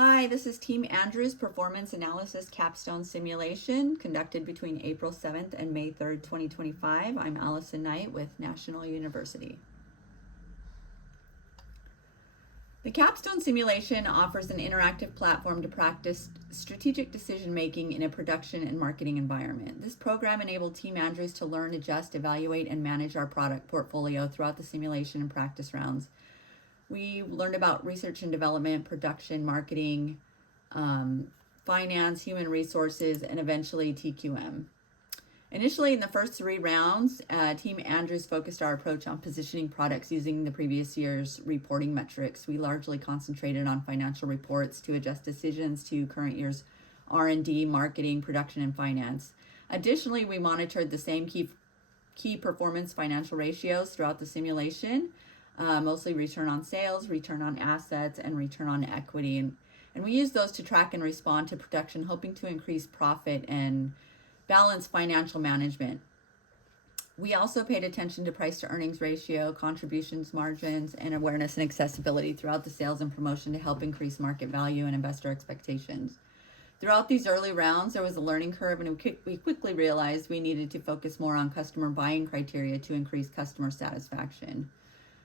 Hi, this is Team Andrews Performance Analysis Capstone Simulation conducted between April 7th and May 3rd, 2025. I'm Alluson Knight with National University. The Capstone Simulation offers an interactive platform to practice strategic decision making in a production and marketing environment. This program enabled Team Andrews to learn, adjust, evaluate, and manage our product portfolio throughout the simulation and practice rounds. We learned about research and development, production, marketing, finance, human resources, and eventually TQM. Initially, in the first 3 rounds, Team Andrews focused our approach on positioning products using the previous year's reporting metrics. We largely concentrated on financial reports to adjust decisions to current year's R&D, marketing, production, and finance. Additionally, we monitored the same key performance financial ratios throughout the simulation. Mostly return on sales, return on assets, and return on equity. And we use those to track and respond to production, hoping to increase profit and balance financial management. We also paid attention to price to earnings ratio, contributions margins, and awareness and accessibility throughout the sales and promotion to help increase market value and investor expectations. Throughout these early rounds, there was a learning curve, and we quickly realized we needed to focus more on customer buying criteria to increase customer satisfaction.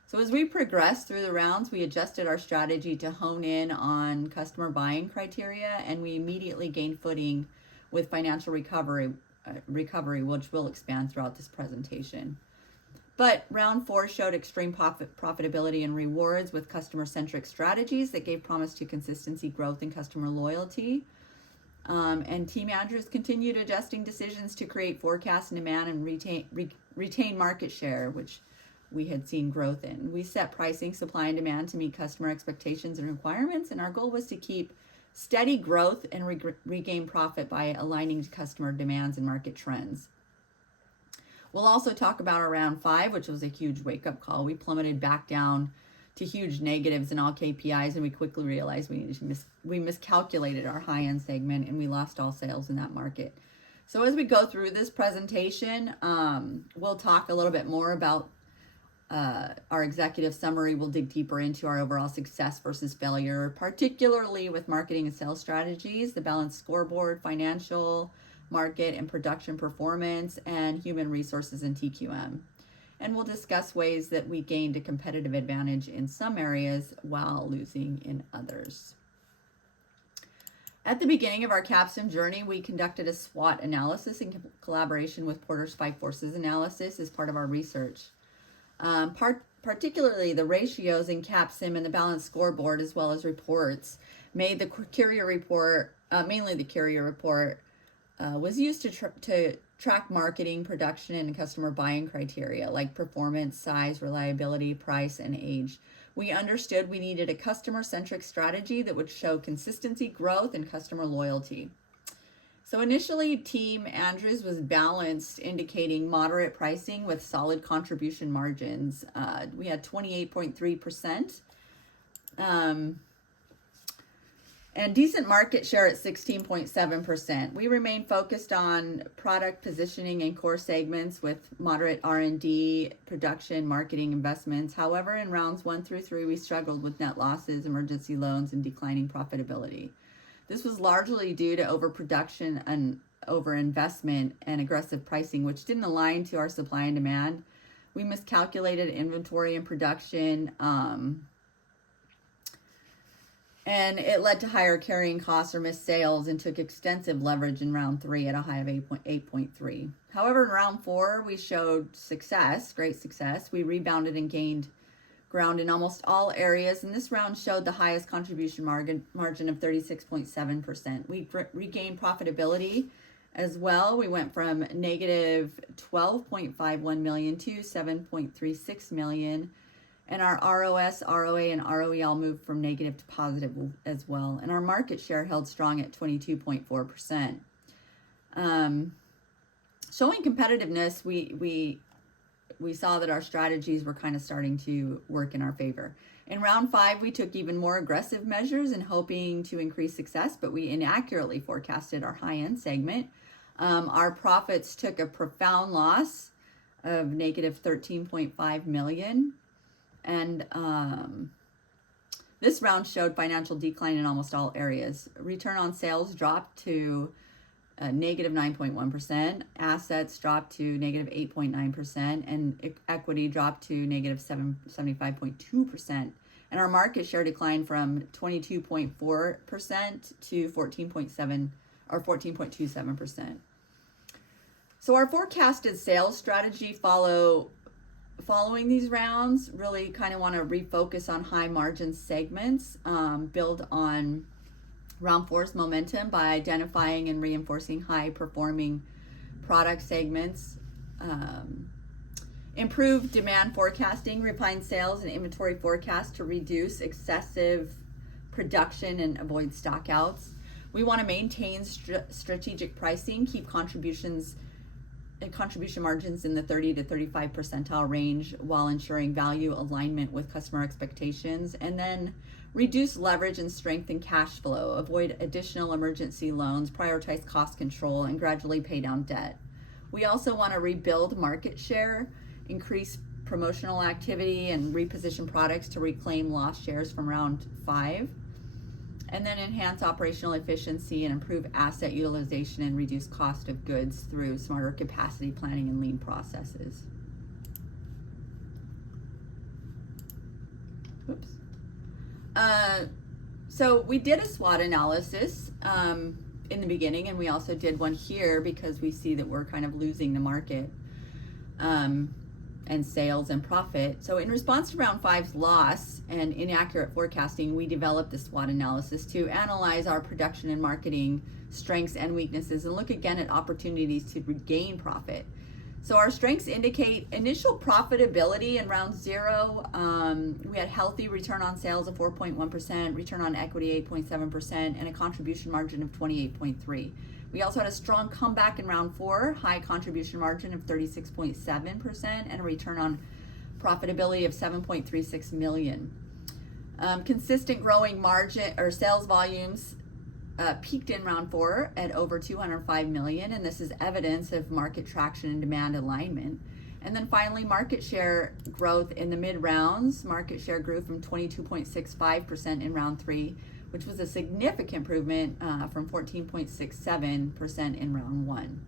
So as we progressed through the rounds, we adjusted our strategy to hone in on customer buying criteria, and we immediately gained footing with financial recovery, which we'll expand throughout this presentation. But round 4 showed extreme profitability and rewards with customer-centric strategies that gave promise to consistency, growth, and customer loyalty. And Team Andrews continued adjusting decisions to create forecast and demand and retain market share, which we had seen growth in. We set pricing, supply, and demand to meet customer expectations and requirements, and our goal was to keep steady growth and regain profit by aligning to customer demands and market trends. We'll also talk about our round 5, which was a huge wake-up call. We plummeted back down to huge negatives in all KPIs, and we quickly realized we miscalculated our high-end segment, and we lost all sales in that market. So as we go through this presentation, we'll talk a little bit more about our executive summary. Will dig deeper into our overall success versus failure, particularly with marketing and sales strategies, the balanced scoreboard, financial, market, and production performance, and human resources and TQM. And we'll discuss ways that we gained a competitive advantage in some areas while losing in others. At the beginning of our Capstone journey, we conducted a SWOT analysis in collaboration with Porter's 5 Forces analysis as part of our research. Particularly the ratios in CapSim and the balanced scoreboard, as well as reports, made the Courier report, mainly the Courier report, was used to track marketing, production, and customer buying criteria like performance, size, reliability, price, and age. We understood we needed a customer-centric strategy that would show consistency, growth, and customer loyalty. So initially, Team Andrews was balanced, indicating moderate pricing with solid contribution margins. We had 28.3%. And decent market share at 16.7%. We remain focused on product positioning and core segments with moderate R&D, production, marketing investments. However, in rounds 1 through 3, we struggled with net losses, emergency loans, and declining profitability. This was largely due to overproduction and overinvestment and aggressive pricing, which didn't align to our supply and demand. We miscalculated inventory and production, and it led to higher carrying costs or missed sales and took extensive leverage in round 3 at a high of 8.3. However, in round 4, we showed great success. We rebounded and gained ground in almost all areas, and this round showed the highest contribution margin of 36.7%. We regained profitability as well. We went from negative 12.51 million to 7.36 million, and our ROS, ROA, and ROE all moved from negative to positive as well, and our market share held strong at 22.4%. Showing competitiveness, we saw that our strategies were kind of starting to work in our favor. In round 5, we took even more aggressive measures in hoping to increase success, but we inaccurately forecasted our high-end segment. Our profits took a profound loss of negative 13.5 million. And This round showed financial decline in almost all areas. Return on sales dropped to negative 9.1%, assets dropped to negative 8.9%, and equity dropped to negative 75.2%. And our market share declined from 22.4% to 14.7 or 14.27%. So our forecasted sales strategy following these rounds really kind of want to refocus on high margin segments, build on round 4's momentum by identifying and reinforcing high performing product segments, improve demand forecasting, refine sales and inventory forecast to reduce excessive production and avoid stockouts. We want to maintain strategic pricing, keep contribution margins in the 30 to 35 percentile range while ensuring value alignment with customer expectations, and then reduce leverage and strengthen cash flow, avoid additional emergency loans, prioritize cost control, and gradually pay down debt. We also want to rebuild market share, increase promotional activity, and reposition products to reclaim lost shares from round 5. And then enhance operational efficiency and improve asset utilization and reduce cost of goods through smarter capacity planning and lean processes. Oops. So we did a SWOT analysis in the beginning, and we also did one here because we see that we're kind of losing the market and sales and profit. So in response to round 5's loss and inaccurate forecasting, we developed the SWOT analysis to analyze our production and marketing strengths and weaknesses and look again at opportunities to regain profit. So our strengths indicate initial profitability in round 0. We had healthy return on sales of 4.1%, return on equity 8.7%, and a contribution margin of 28.3%. We also had a strong comeback in round 4, high contribution margin of 36.7%, and a return on profitability of $7.36 million. Consistent growing margin or sales volumes peaked in round 4 at over 205 million, and this is evidence of market traction and demand alignment. And then finally, market share growth in the mid rounds. Market share grew from 22.65% in round 3, which was a significant improvement from 14.67% in round 1.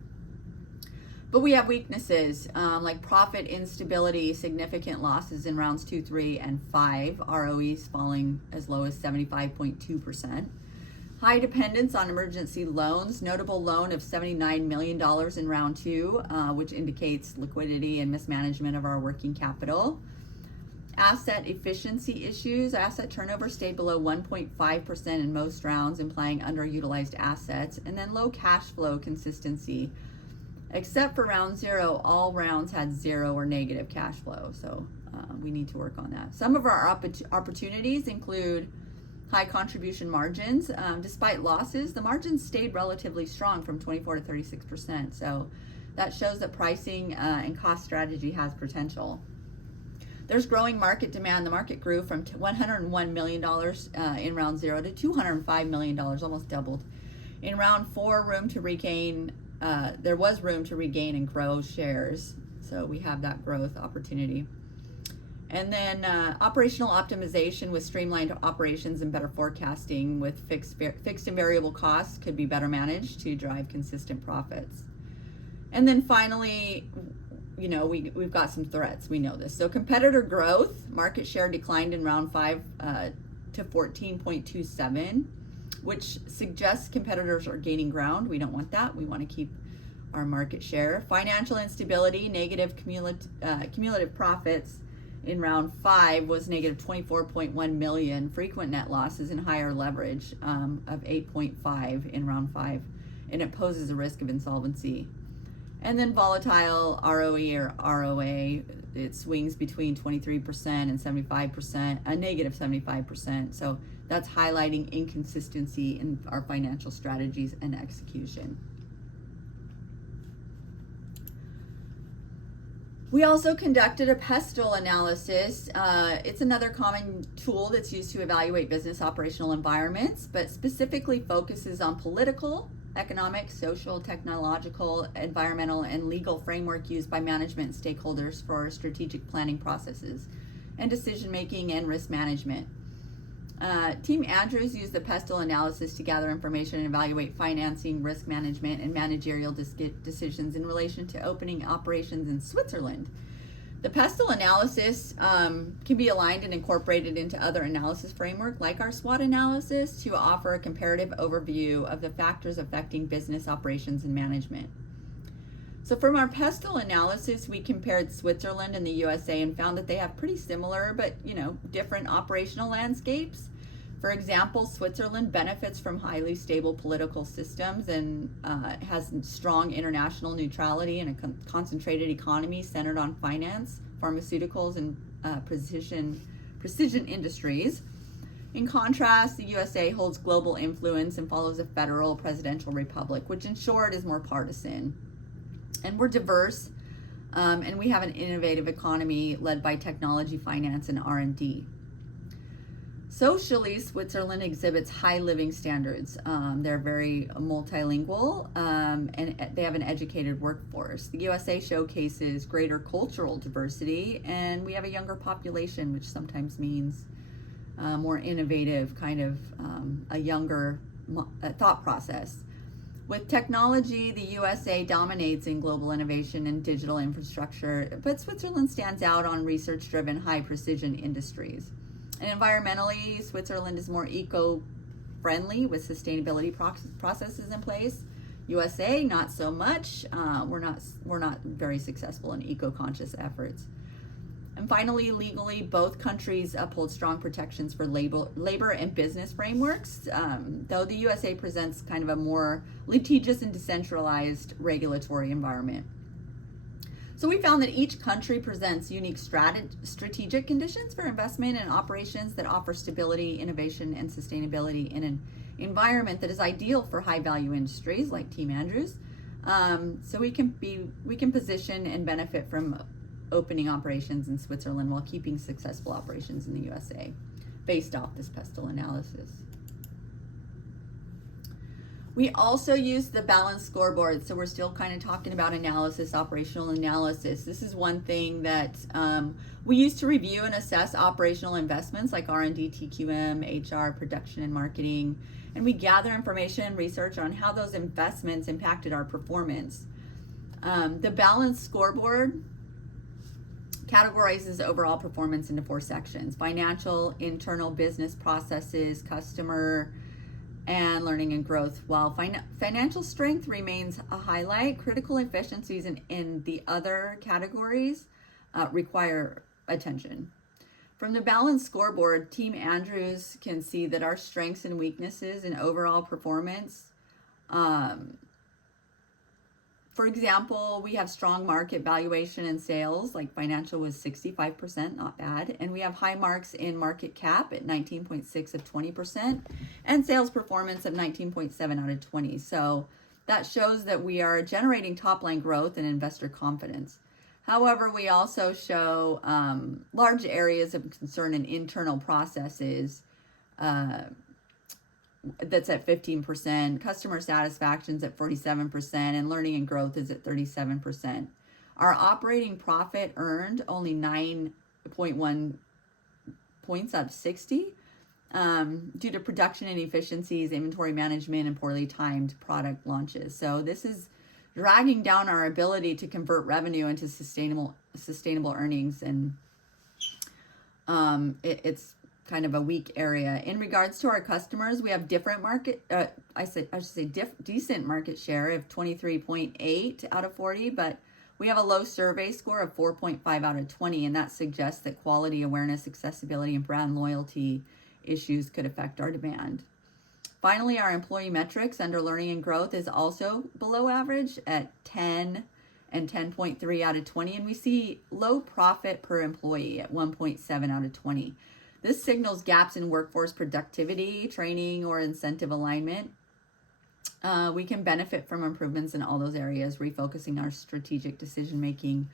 But we have weaknesses like profit instability, significant losses in rounds 2, 3, and 5, ROEs falling as low as 75.2%. High dependence on emergency loans, notable loan of $79 million in round 2, which indicates liquidity and mismanagement of our working capital. Asset efficiency issues, asset turnover stayed below 1.5% in most rounds, implying underutilized assets, and then low cash flow consistency. Except for round 0, all rounds had 0 or negative cash flow, so we need to work on that. Some of our opportunities include high contribution margins. Despite losses, the margins stayed relatively strong from 24 to 36%, so that shows that pricing and cost strategy has potential. There's growing market demand. The market grew from $101 million in round 0 to $205 million, almost doubled. In round 4, there was room to regain and grow shares, so we have that growth opportunity. And then operational optimization with streamlined operations and better forecasting with fixed and variable costs could be better managed to drive consistent profits. And then finally, we've got some threats. We know this. So competitor growth, market share declined in round 5 to 14.27, which suggests competitors are gaining ground. We don't want that. We want to keep our market share. Financial instability, negative cumulative profits in round 5 was negative 24.1 million, frequent net losses and higher leverage of 8.5 in round 5, and it poses a risk of insolvency. And then volatile ROE or ROA, it swings between 23% and 75%, a negative 75%. So that's highlighting inconsistency in our financial strategies and execution. We also conducted a pestle analysis. It's another common tool that's used to evaluate business operational environments, but specifically focuses on political, economic, social, technological, environmental, and legal framework used by management stakeholders for strategic planning processes and decision-making and risk management. Team Andrews used the pestle analysis to gather information and evaluate financing, risk management, and managerial decisions in relation to opening operations in Switzerland. The pestle analysis can be aligned and incorporated into other analysis framework like our SWOT analysis to offer a comparative overview of the factors affecting business operations and management. So from our pestle analysis, we compared Switzerland and the USA and found that they have pretty similar but different operational landscapes. For example, Switzerland benefits from highly stable political systems and has strong international neutrality and a concentrated economy centered on finance, pharmaceuticals, and precision industries. In contrast, the USA holds global influence and follows a federal presidential republic, which in short is more partisan. And we're diverse, and we have an innovative economy led by technology, finance, and R&D. Socially, Switzerland exhibits high living standards. They're very multilingual, and they have an educated workforce. The USA showcases greater cultural diversity, and we have a younger population, which sometimes means more innovative, kind of a younger thought process. With technology, the USA dominates in global innovation and digital infrastructure, but Switzerland stands out on research-driven, high-precision industries. And environmentally, Switzerland is more eco-friendly with sustainability processes in place. USA, not so much. We're not very successful in eco-conscious efforts. And finally, legally, both countries uphold strong protections for labor and business frameworks, though the USA presents kind of a more litigious and decentralized regulatory environment. So we found that each country presents unique strategic conditions for investment and operations that offer stability, innovation, and sustainability in an environment that is ideal for high-value industries like Team Andrews. So we can position and benefit from opening operations in Switzerland while keeping successful operations in the USA, based off this pestle analysis. We also use the balanced scoreboard, so we're still kind of talking about analysis, operational analysis. This is one thing that we use to review and assess operational investments like R&D, TQM, HR, production, and marketing, and we gather information and research on how those investments impacted our performance. The balanced scoreboard categorizes overall performance into 4 sections: financial, internal, business processes, customer, and learning and growth. While financial strength remains a highlight, critical efficiencies in the other categories require attention. From the balanced scoreboard, Team Andrews can see that our strengths and weaknesses in overall performance. For example, we have strong market valuation and sales, like financial was 65%, not bad. And we have high marks in market cap at 19.6 of 20%, and sales performance of 19.7 out of 20. So that shows that we are generating top line growth and investor confidence. However, we also show large areas of concern in internal processes. That's at 15%, customer satisfaction's at 47%, and learning and growth is at 37%. Our operating profit earned only 9.1 points out of 60 due to production inefficiencies, inventory management, and poorly timed product launches. So this is dragging down our ability to convert revenue into sustainable earnings, and it's kind of a weak area. In regards to our customers, we have different decent market share of 23.8 out of 40, but we have a low survey score of 4.5 out of 20, and that suggests that quality, awareness, accessibility, and brand loyalty issues could affect our demand. Finally, our employee metrics under learning and growth is also below average at 10 and 10.3 out of 20, and we see low profit per employee at 1.7 out of 20. This signals gaps in workforce productivity, training, or incentive alignment. We can benefit from improvements in all those areas, refocusing our strategic decision-making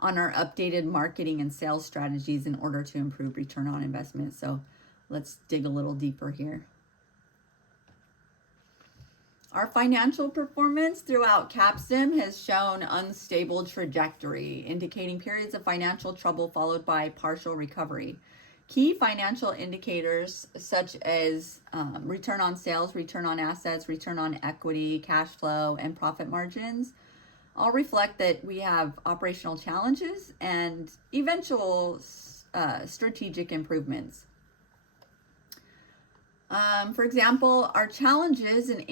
on our updated marketing and sales strategies in order to improve return on investment. So let's dig a little deeper here. Our financial performance throughout CAPSIM has shown unstable trajectory, indicating periods of financial trouble followed by partial recovery. Key financial indicators such as return on sales, return on assets, return on equity, cash flow, and profit margins all reflect that we have operational challenges and eventual strategic improvements. For example, our challenges in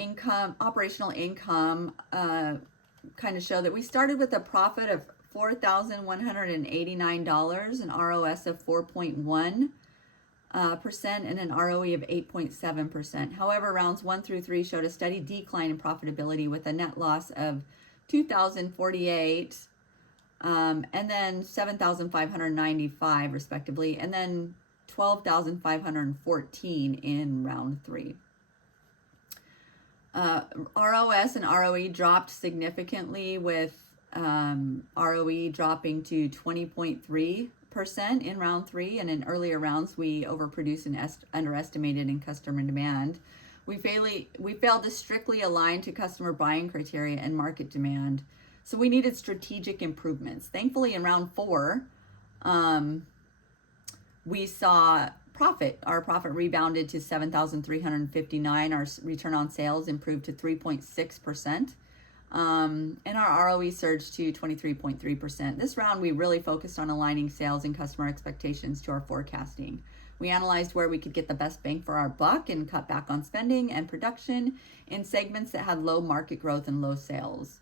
operational income, kind of show that we started with a profit of $4,189, an ROS of 4.1%, and an ROE of 8.7%. However, rounds 1 through 3 showed a steady decline in profitability with a net loss of $2,048, and then $7,595 respectively, and then $12,514 in round 3. ROS and ROE dropped significantly, with ROE dropping to 20.3% in round 3, and in earlier rounds we overproduced and underestimated in customer demand. We failed to strictly align to customer buying criteria and market demand, so we needed strategic improvements. Thankfully, in round 4, we saw profit. Our profit rebounded to $7,359. Our return on sales improved to 3.6%. And our ROE surged to 23.3%. This round, we really focused on aligning sales and customer expectations to our forecasting. We analyzed where we could get the best bang for our buck and cut back on spending and production in segments that had low market growth and low sales.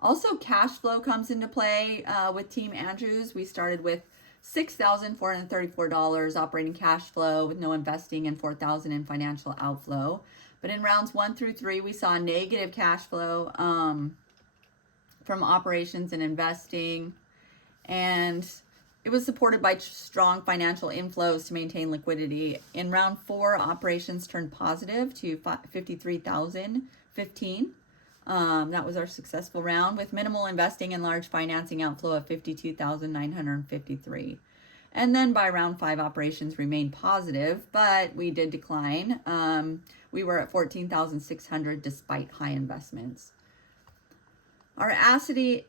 Also, cash flow comes into play with Team Andrews. We started with $6,434 operating cash flow with no investing and $4,000 in financial outflow. But in rounds 1 through 3, we saw negative cash flow from operations and investing, and it was supported by strong financial inflows to maintain liquidity. In round 4, operations turned positive to $53,015. That was our successful round, with minimal investing and large financing outflow of $52,953. And then by round 5, operations remained positive, but we did decline. We were at $14,600 despite high investments. Our asset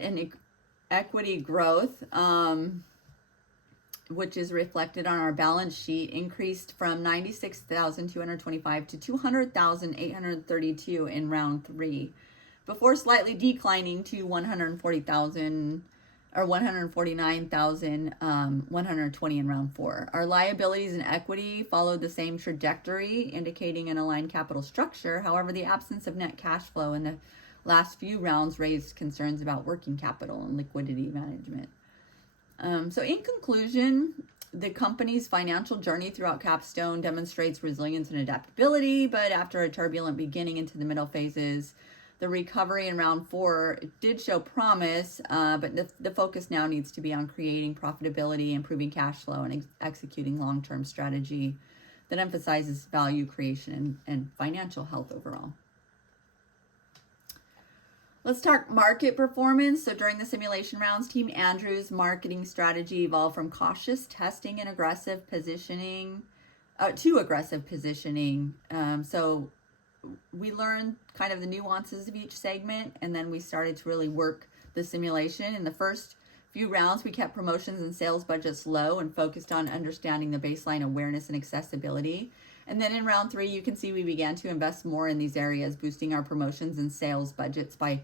and equity growth, which is reflected on our balance sheet, increased from $96,225 to $200,832 in round 3, before slightly declining to $149,120 in round 4. Our liabilities and equity followed the same trajectory, indicating an aligned capital structure. However, the absence of net cash flow in the last few rounds raised concerns about working capital and liquidity management. So in conclusion, the company's financial journey throughout Capstone demonstrates resilience and adaptability, but after a turbulent beginning into the middle phases, the recovery in round 4 did show promise, but the focus now needs to be on creating profitability, improving cash flow, and executing long-term strategy that emphasizes value creation and financial health overall. Let's talk market performance. So during the simulation rounds, Team Andrews' marketing strategy evolved from cautious testing and aggressive positioning to aggressive positioning. So we learned kind of the nuances of each segment, and then we started to really work the simulation. In the first few rounds, we kept promotions and sales budgets low and focused on understanding the baseline awareness and accessibility. And then in round 3, you can see we began to invest more in these areas, boosting our promotions and sales budgets by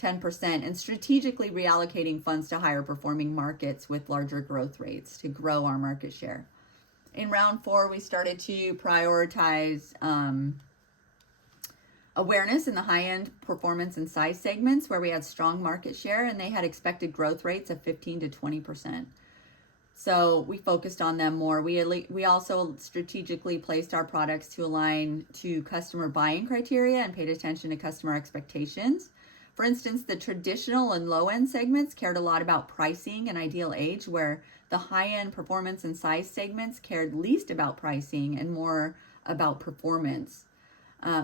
10% and strategically reallocating funds to higher performing markets with larger growth rates to grow our market share. In round 4, we started to prioritize awareness in the high-end performance and size segments where we had strong market share and they had expected growth rates of 15 to 20%. So we focused on them more. We also strategically placed our products to align to customer buying criteria and paid attention to customer expectations. For instance, the traditional and low-end segments cared a lot about pricing and ideal age, where the high-end performance and size segments cared least about pricing and more about performance.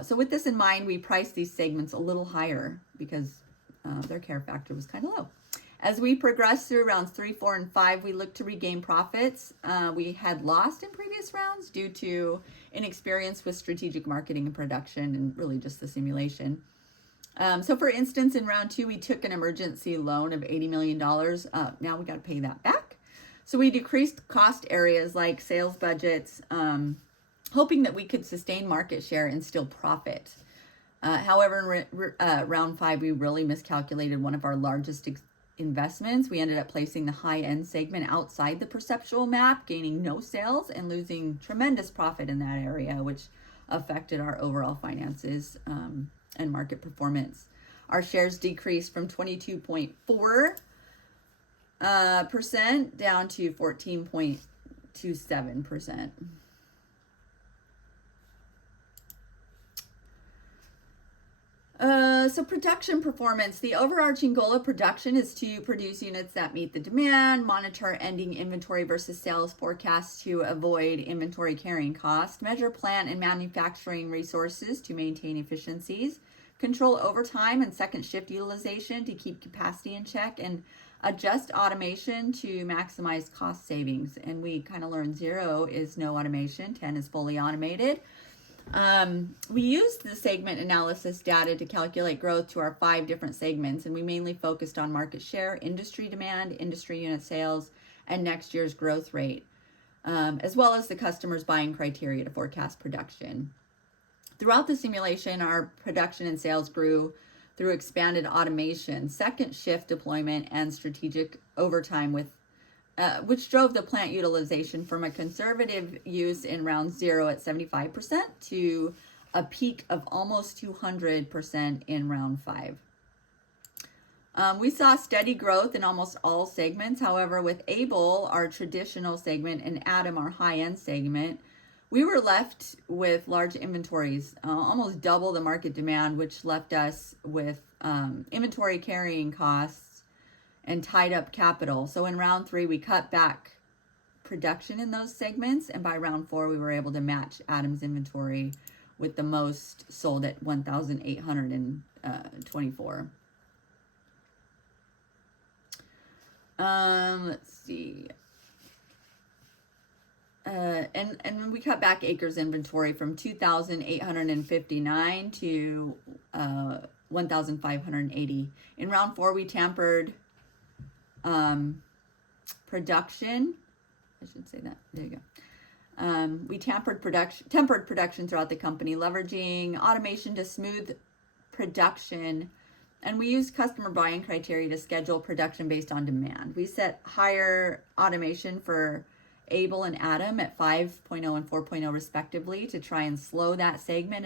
So with this in mind, we priced these segments a little higher because their care factor was kind of low. As we progressed through rounds 3, 4, and 5, we looked to regain profits we had lost in previous rounds due to inexperience with strategic marketing and production and really just the simulation. So for instance, in round 2, we took an emergency loan of $80 million. Now we got to pay that back. So we decreased cost areas like sales budgets, hoping that we could sustain market share and still profit. However, in round 5, we really miscalculated one of our largest investments. We ended up placing the high-end segment outside the perceptual map, gaining no sales and losing tremendous profit in that area, which affected our overall finances and market performance. Our shares decreased from 22.4% down to 14.27%. So production performance. The overarching goal of production is to produce units that meet the demand, monitor ending inventory versus sales forecasts to avoid inventory carrying cost, measure plant and manufacturing resources to maintain efficiencies, control overtime and second shift utilization to keep capacity in check, and adjust automation to maximize cost savings. And we kind of learned 0 is no automation, 10 is fully automated. We used the segment analysis data to calculate growth to our 5 different segments, and we mainly focused on market share, industry demand, industry unit sales, and next year's growth rate, as well as the customer's buying criteria to forecast production. Throughout the simulation, our production and sales grew through expanded automation, second shift deployment, and strategic overtime, which drove the plant utilization from a conservative use in round 0 at 75% to a peak of almost 200% in round 5. We saw steady growth in almost all segments. However, with Able, our traditional segment, and Atom, our high-end segment, we were left with large inventories, almost double the market demand, which left us with inventory carrying costs and tied up capital. So in round 3, we cut back production in those segments, and by round 4, we were able to match Atom's inventory with the most sold at 1,824. Let's see. And we cut back Acres inventory from 2,859 to 1,580. In round 4, we tempered production. I should say that. There you go. We tempered production throughout the company, leveraging automation to smooth production, and we used customer buying criteria to schedule production based on demand. We set higher automation for Able and Atom at 5.0 and 4.0 respectively to try and slow that segment,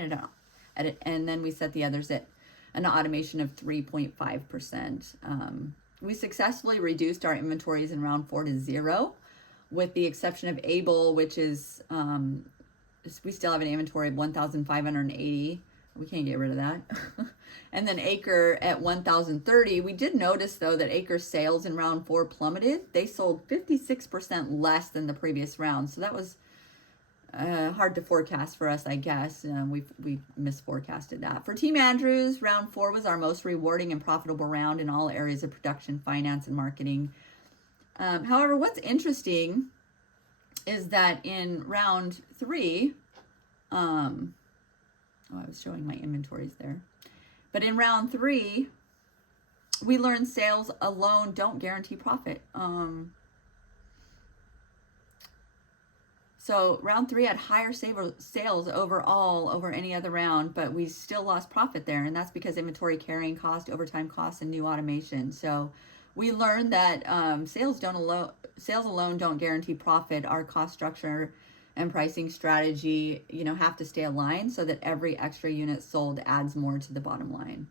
and then we set the others at an automation of 3.5%. We successfully reduced our inventories in round 4 to 0, with the exception of Able, which is, we still have an inventory of 1,580. We can't get rid of that. And then Acre at 1,030. We did notice, though, that Acre sales in round 4 plummeted. They sold 56% less than the previous round. So that was hard to forecast for us, I guess. We misforecasted that. For Team Andrews, round 4 was our most rewarding and profitable round in all areas of production, finance, and marketing. However, what's interesting is that in round 3, I was showing my inventories there. But in round 3, we learned sales alone don't guarantee profit. So round 3 had higher sales overall over any other round, but we still lost profit there. And that's because inventory carrying cost, overtime costs, and new automation. So we learned that sales alone don't guarantee profit. Our cost structure and pricing strategy, have to stay aligned so that every extra unit sold adds more to the bottom line.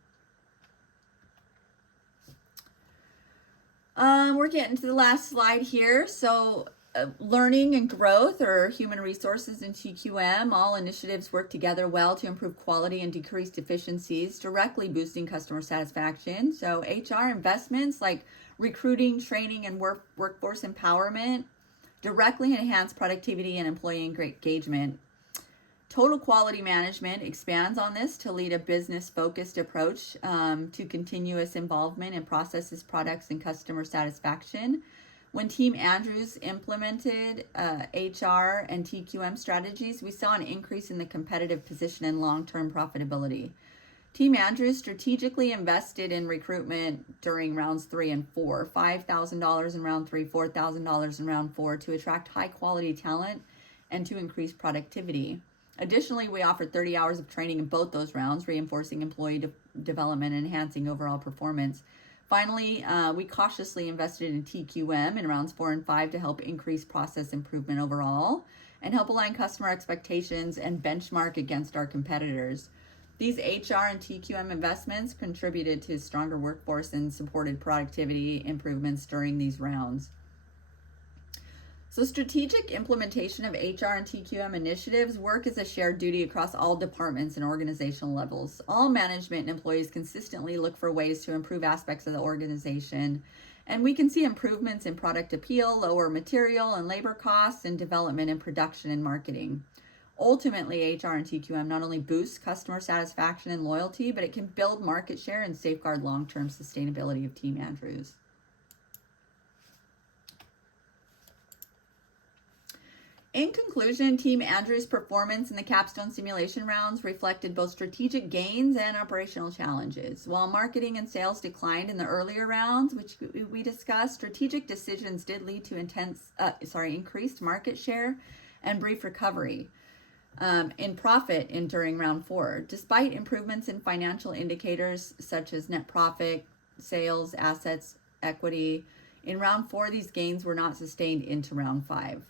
We're getting to the last slide here. So learning and growth, or human resources in TQM, all initiatives work together well to improve quality and decrease deficiencies, directly boosting customer satisfaction. So HR investments like recruiting, training, and workforce empowerment directly enhance productivity and employee engagement. Total quality management expands on this to lead a business-focused approach to continuous involvement in processes, products, and customer satisfaction. When Team Andrews implemented HR and TQM strategies, we saw an increase in the competitive position and long-term profitability. Team Andrews strategically invested in recruitment during rounds 3 and 4, $5,000 in round 3, $4,000 in round 4 to attract high quality talent and to increase productivity. Additionally, we offered 30 hours of training in both those rounds, reinforcing employee development and enhancing overall performance. Finally, we cautiously invested in TQM in rounds 4 and 5 to help increase process improvement overall and help align customer expectations and benchmark against our competitors. These HR and TQM investments contributed to stronger workforce and supported productivity improvements during these rounds. So strategic implementation of HR and TQM initiatives work as a shared duty across all departments and organizational levels. All management and employees consistently look for ways to improve aspects of the organization, and we can see improvements in product appeal, lower material and labor costs, and development in production and marketing. Ultimately, HR and TQM not only boosts customer satisfaction and loyalty, but it can build market share and safeguard long-term sustainability of Team Andrews. In conclusion, Team Andrews' performance in the capstone simulation rounds reflected both strategic gains and operational challenges. While marketing and sales declined in the earlier rounds, which we discussed, strategic decisions did lead to increased market share and brief recovery in profit during round 4. Despite improvements in financial indicators such as net profit, sales, assets, equity, in round 4, these gains were not sustained into round 5.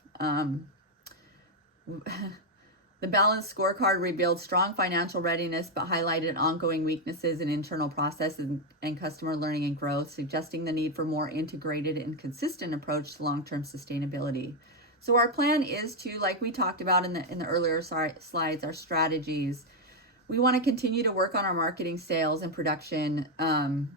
The balanced scorecard revealed strong financial readiness but highlighted ongoing weaknesses in internal processes and customer learning and growth, suggesting the need for more integrated and consistent approach to long-term sustainability. So our plan is to, like we talked about in the earlier slides, our strategies. We want to continue to work on our marketing, sales, and production, and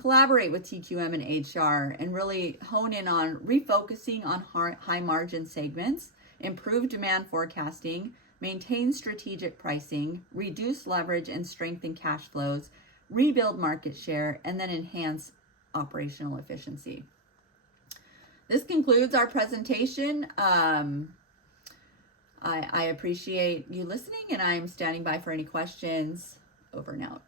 collaborate with TQM and HR, and really hone in on refocusing on high margin segments, improve demand forecasting, maintain strategic pricing, reduce leverage and strengthen cash flows, rebuild market share, and then enhance operational efficiency. This concludes our presentation. I appreciate you listening, and I'm standing by for any questions. Over and out.